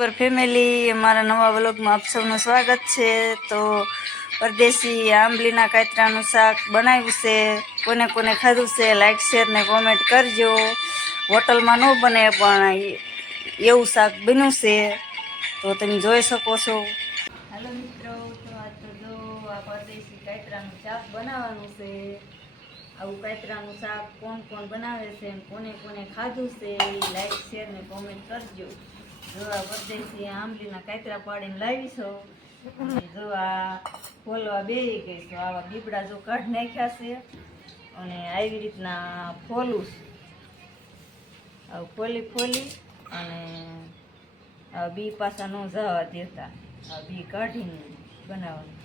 પર ફેમિલી, અમારા નવા વ્લોગમાં આપ સૌનું સ્વાગત છે. તો પરદેશી આંબલીના કાતરાનું શાક બનાવ્યું છે. કોને કોને ખાધું છે લાઈક શેર ને કોમેન્ટ કરજો. હોટલમાં ન બને પણ એવું શાક બન્યું છે. તો તમે જોઈ શકો છો. હાલો મિત્રો, તો આજ તો જો આ પરદેશી કાતરાનું શાક બનાવવાનું છે. આવું કાતરાનું શાક કોણ કોણ બનાવે છે કોને કોને ખાધું છે, એ લાઈક શેર ને કોમેન્ટ કરજો. જો આ પરદેશી આંબલીના કાતરા પાડીને લાવી છો. જો આ ફોલવા બેહી ગઈ છો, આવા બીબડા જો કાઢી નાખ્યા છે. અને આવી રીતના ફોલું છે. આવું ફોલી ફોલી અને બી પાછા ન જવા દેતા. બી કાઢીને બનાવવાનું.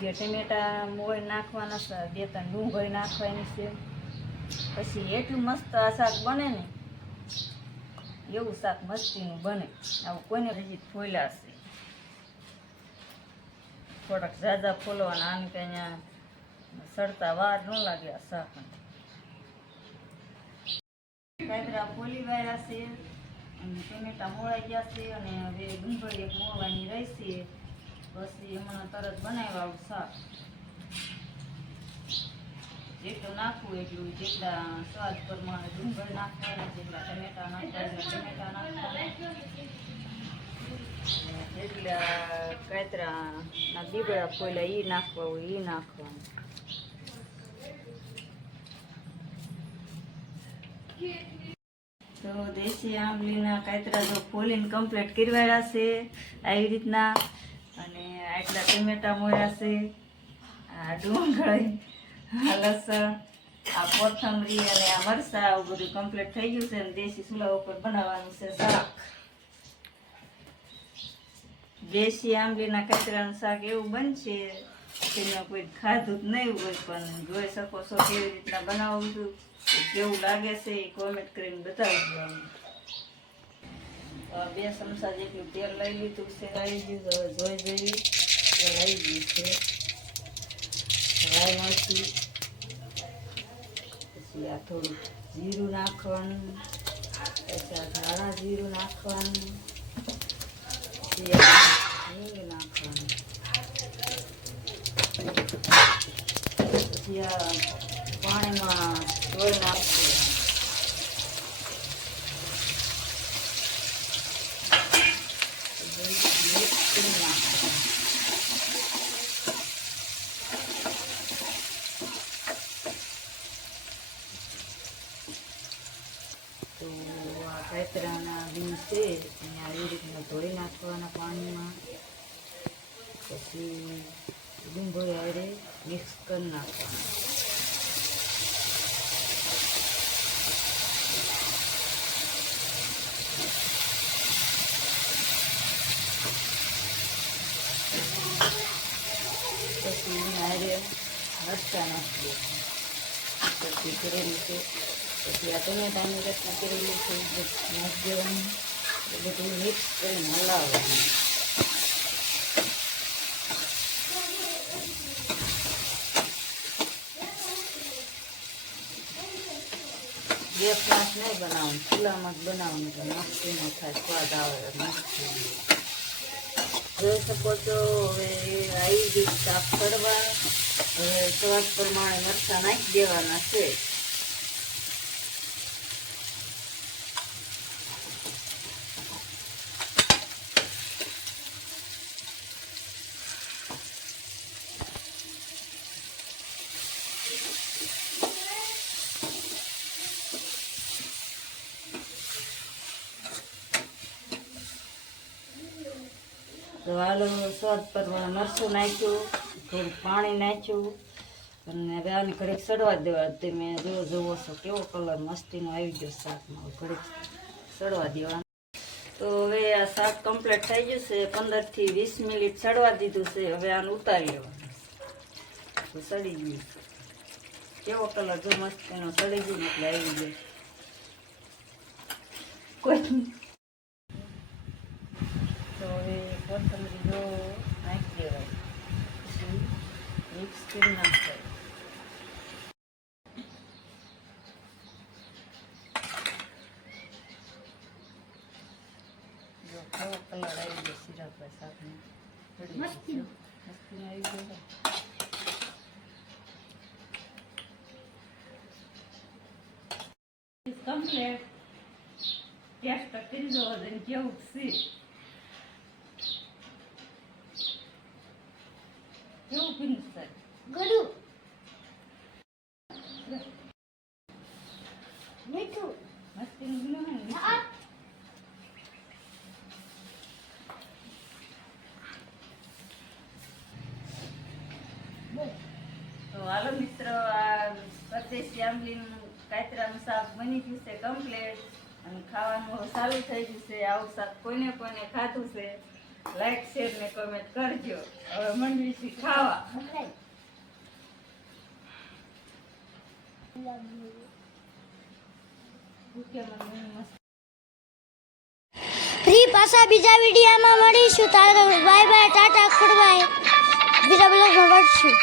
જે ટમેટા મોય નાખવાના દેતા બે ડુંગળી નાખવાની છે. પછી એટલું મસ્ત આ શાક બને ને એવું શાક મસ્તીનું બને. આવું કોઈને હજી ફોલ્યા છે. થોડાક ઝાઝા ફોલવાના આમ કે અહીંયા સડતા વાર ન લાગે આ શાક કાતરા ફોલી વાળા છે, અને ટમેટા મોળાઈ ગયા છે, અને હવે ડુંગળી એક મોળવાની રહેશે પછી હમણાં તરત બનાવ્યા આવું શાક. જેટલું નાખવું એટલું જેટલા સ્વાદ પ્રમાણે ડુંગર નાખવાના જેટલા ટમેટા નાખવાના એટલા ટમેટા નાખવાના. જેટલા કાતરાના બીબડા ફોલ્યા એ નાખવા હોય એ નાખવાનું. તો દેશી આંબલીના કાતરા જો ફોલીને કમ્પ્લીટ કરવાયા છે આવી રીતના. અને આટલા ટમેટા મોયા છે આ ડુંગળી. આ લસણ આ કોથમરી અને આ મરસા આવું બધું કમ્પ્લીટ થઈ ગયું છે અને દેશી ચૂલા ઉપર બનાવવાનું છે શાક. દેશી આંબલીના કચરાનું શાક એવું બનશે, તેમાં કોઈ ખાધું જ નહીં હોય, પણ જોઈ શકો છો કેવી રીતના બનાવું છું, કેવું લાગે છે એ કોમેન્ટ કરીને બતાવજો અમને. બે ચમચા જેટલું તેલ લઈ લીધું છે ગયું હવે જોઈ જોઈએ તેલ આવી ગયું છે રાઈ નાખી પછી આ થોડું જીરું નાખવાનું પછી ધાણા જીરું નાખવાનું પછી હિંગ નાખવાનું. પછી પાણીમાં ધોઈ નાખવાનું મિક્સ કરી નાખવાનું તો આ કાતરાના બી છે એને આવી રીતના નાખવાના પાણીમાં. પછી ડુંગળી હારે મિક્સ કરી નાખવાનું. પછી હારે મરચાં પછી કરેલું છે પછી આ ટમેટાની રચના કરેલી છે નાખ દેવાનું. એ બધું મિક્સ કરીને હલાવવાનું. બે ફ્લાસ નહીં બનાવવાનું, ચૂલામાં જ બનાવવાનું, તો મસ્તી ન થાય, સ્વાદ આવે મસ્તી જોઈ શકો છો હવે આવી ગયું સાફ કરવા હવે સ્વાદ પ્રમાણે મરચાં નાખી દેવાના છે. તો હાલો સ્વાદ પર મરચું નાખ્યું, થોડું પાણી નાખ્યું, અને હવે આને ઘડીક સડવા દેવા. તમે જો જોવો છો કેવો કલર મસ્તીનો આવી ગયો શાકમાં ઘડીક સડવા દેવાનું. તો હવે આ શાક કમ્પ્લીટ થઈ ગયું છે. પંદરથી વીસ મિનિટ સડવા દીધું છે. હવે આને ઉતારી લેવાનું. સડી ગયું કેવો કલર જો મસ્તીનો સડી ગયું એટલે આવી ગયો. કોઈ તો હવે કોથમરી જો નાખી દેવાય પછી મિક્સ કરી નાખવાય. કેવો કલર આવી ભાઈ શાકને ચડી મસ્તીનું. મસ્તીનું આવી ગયું. કમ્પ્લેટ ટેસ્ટ કરી દો કેવું છે? છે ગળું મીઠું મસ્તીનું પીનું હે ને તો હાલો મિત્રો આ પરદેશી આંબલીનું કાતરાનું શાક બની ગયું છે કમ્પ્લેટ અને ખાવાનું સારું થઈ ગયું છે આવું શાક કોઈને કોઈને ખાધું છે લાઈક શેર ને કોમેન્ટ કરજો. હવે મંડવી થી ખાવા. ફ્રી પાછા બીજા વિડીયોમાં મળીશું. તારે બાય બાય ટાટા ગુડ બીજા બ્લોગમાં મળશું.